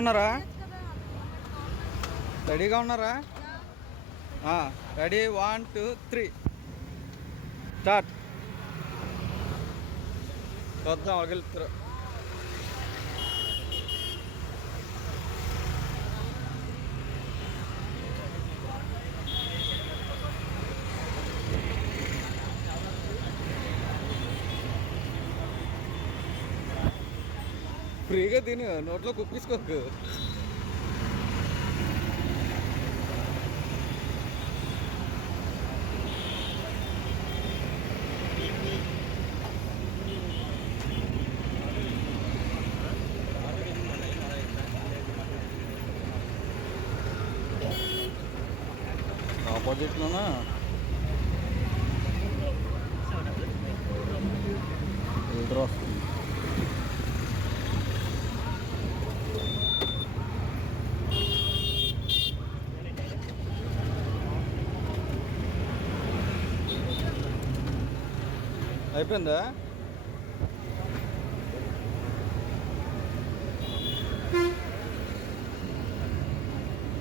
రెడీగా ఉన్నారా? రెడీగా ఉన్నారా? Ready one two three. Start. చూద్దాం వగిలుతారు ఫ్రీగా తిని నోట్లో కుక్కిసుకోకు ఆపోజిట్లోనా? అయిపోయిందా?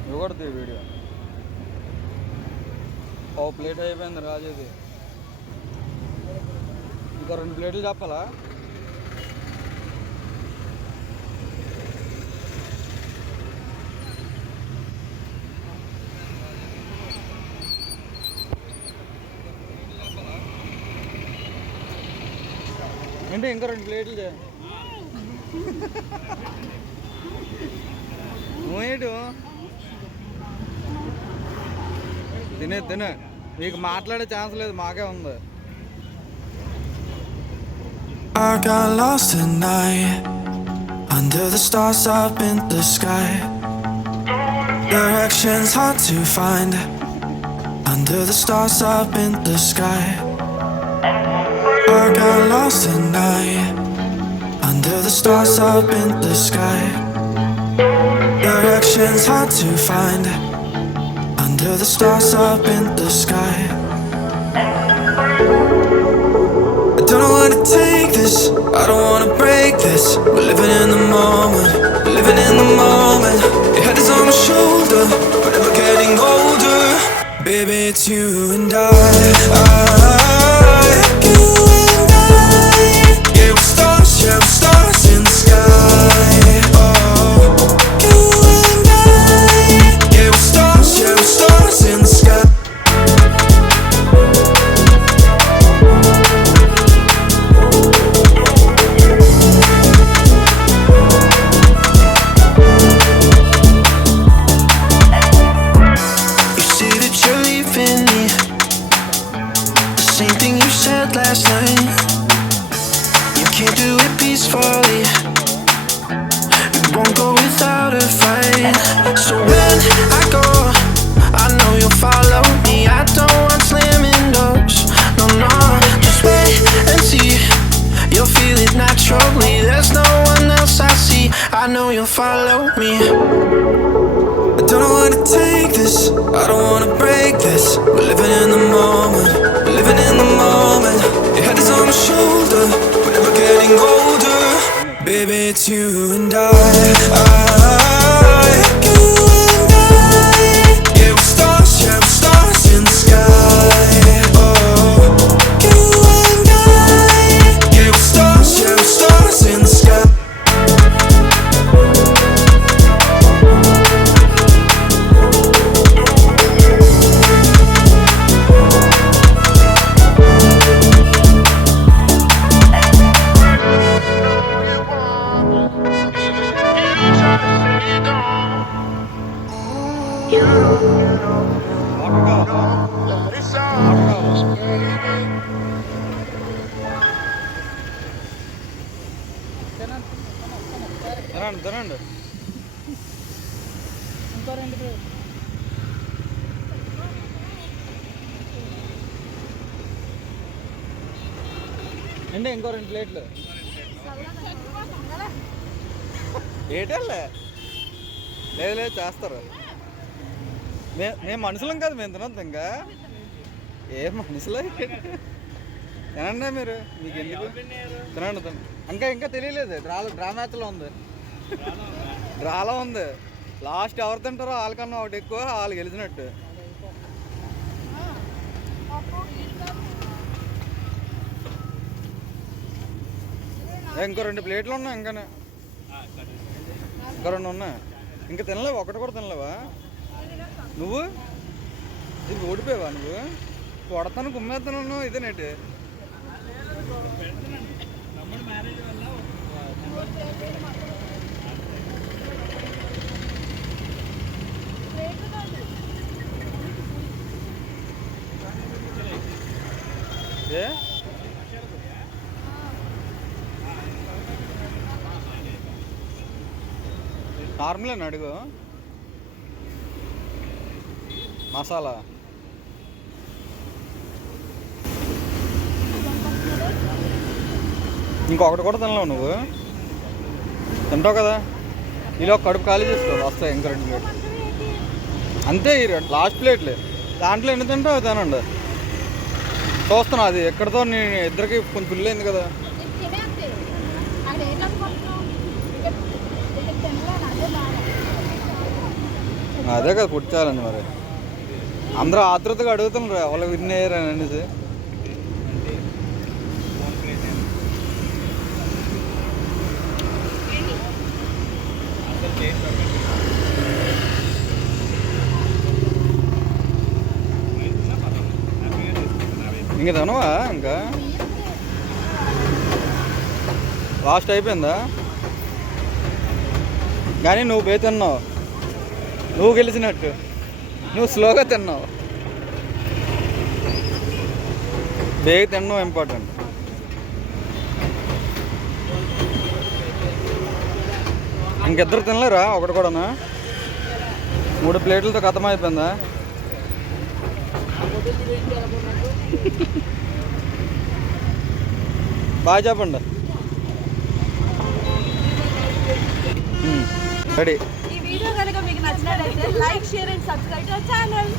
ఇవ్వకూడదు వీడియో. ఓ ప్లేట్ అయిపోయింది రాజుది. ఇంకా రెండు ప్లేట్లు చెప్పాలా? ఏంటి ఇంకా రెండు ప్లేట్లు చే నువ్వేటు తినే తినే మీకు మాట్లాడే ఛాన్స్ లేదు మాకే ఉంది I got lost at night under the stars up in the sky. Directions hard to find under the stars up in the sky. I got lost at night under the stars up in the sky. Directions hard to find under the stars up in the sky. So when I go, I know you'll follow me. I don't want slamming doors. No, no, just wait and see. You'll feel it naturally. There's no one else I see. I know you'll follow me. I don't where to take this. I don't wanna break this. We're living in the moment. We're living in the moment. Your head is on my shoulder. We're never getting older. Baby, it's you and I. I తినండి తినండి. అండి ఇంకో రెండు ప్లేట్లు? ఏటల్లే లేదు లేదు చేస్తారు. మే మేము మనుషులం కాదు మేము తినొద్దు ఇంకా. ఏ మనుషులే తినండి మీరు. మీకు ఎందుకు? తినండి తినండి. ఇంకా ఇంకా తెలియలేదు. డ్రా డ్రా మ్యాచ్లో ఉంది. డ్రాలా ఉంది. లాస్ట్ ఎవరు తింటారో వాళ్ళకన్నా ఒకటి ఎక్కువ వాళ్ళు గెలిచినట్టు. ఇంకో రెండు ప్లేట్లు ఉన్నాయి ఇంకానే. ఇంకా రెండు ఉన్నాయి. ఇంకా తినలేవా ఒకటి కూడా తినలేవా? నువ్వు? ఇది ఓడిపోయావా నువ్వు? కొడతాను కుమ్మేస్తాను ఇదేనేటి? ఏ? నార్మల్ అని అడుగు? మసాలా? ఇంకొకటి కూడా తినలేవు నువ్వు. తింటావు కదా. ఇలా ఒక కడుపు ఖాళీ చేసుకో వస్తాయి ఇంకా రెండు ప్లేట్లు. అంతే ఈ రెండు లాస్ట్ ప్లేట్లే. దాంట్లో ఎన్ని తింటావు తినండి. చూస్తున్నా అది ఎక్కడితో నేను ఇద్దరికి కొంచెం పిల్లైంది కదా. అదే కదా పుట్టాలని మరి. అందరూ ఆతృతగా అడుగుతున్నారు వాళ్ళకి విన్ అయ్యారని అనేసి. ఇంకా తినవా ఇంకా? లాస్ట్ అయిపోయిందా? కానీ నువ్వు పోయి తిన్నావు. నువ్వు గెలిచినట్టు. నువ్వు స్లోగా తిన్నావు. బేగ తినడం ఇంపార్టెంట్ ఇంకిద్దరు తినలేరా? ఒకటి కూడానా? మూడు ప్లేట్లతో ఖతం అయిపోయిందా? బాగా చెప్పండి. రెడీ. ఈ వీడియో కనుక మీకు నచ్చినట్లయితే like share and subscribe to channel.